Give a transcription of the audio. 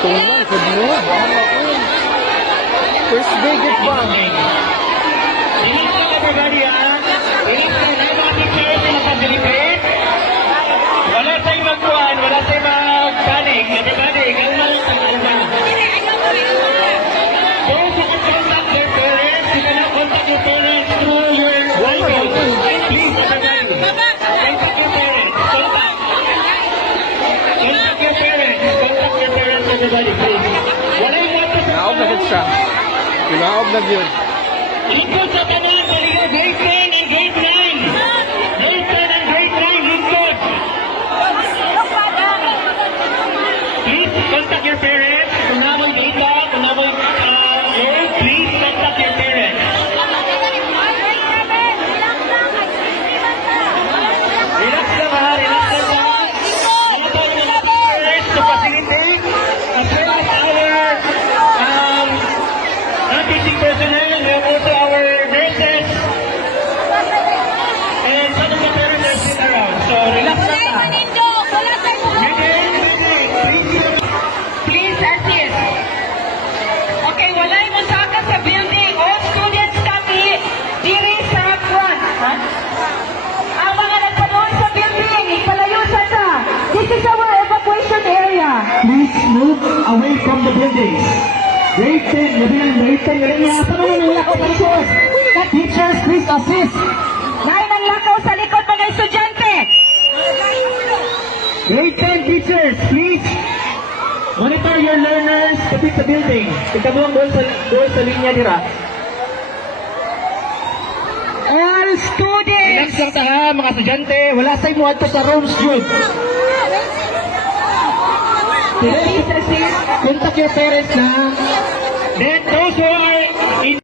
Tunghaan, kudlo. First day, get pa. Ingat everybody ha. Ingat na mga teachers na makabilipin. Wala tayong magkuhan, wala tayong mag-panic. Everybody, kalma lang sa kalma. Those who can contact their parents, you cannot contact your parents through your iPhone. Please, everybody. Contact your parents. Contact your parents. Contact your parents, everybody, please. Wala yung wato sa Naog na gid siya. Naog na yun. Likod sa tanan, baliga, grade 10 and grade 9. Grade 10 and grade 9, likod. Please contact your parents. Kung namoy data, kung namoy load, please contact your parents. Relax lang ha, relax lang ha. Ano po yung mga parents to facilitate as well as our non-teaching personnel. We have also our nurses and some of the parents are sitting around. So relax lang ha. Please assist. Okay, walay mo saka sa building. All students kami diri sa kwan. Ang mga nagpanood sa building, ipalayo sa ta. This is our evacuation area. Please move away from the buildings. Grade 10, nabilang grade 10. Galing niya. Sa mga nang lakaw sa likod. Teachers, please assist. May nang lakaw sa likod mga estudyante. Grade 10 teachers, please. Monitor your learners kapit sa building. Ikaw mo ang goal sa linya nila. All students. Relax lang ta ha, mga estudyante. Wala sa'yo mo ato sa rooms, Jude. Please assist. Contact your parents na. Then those who are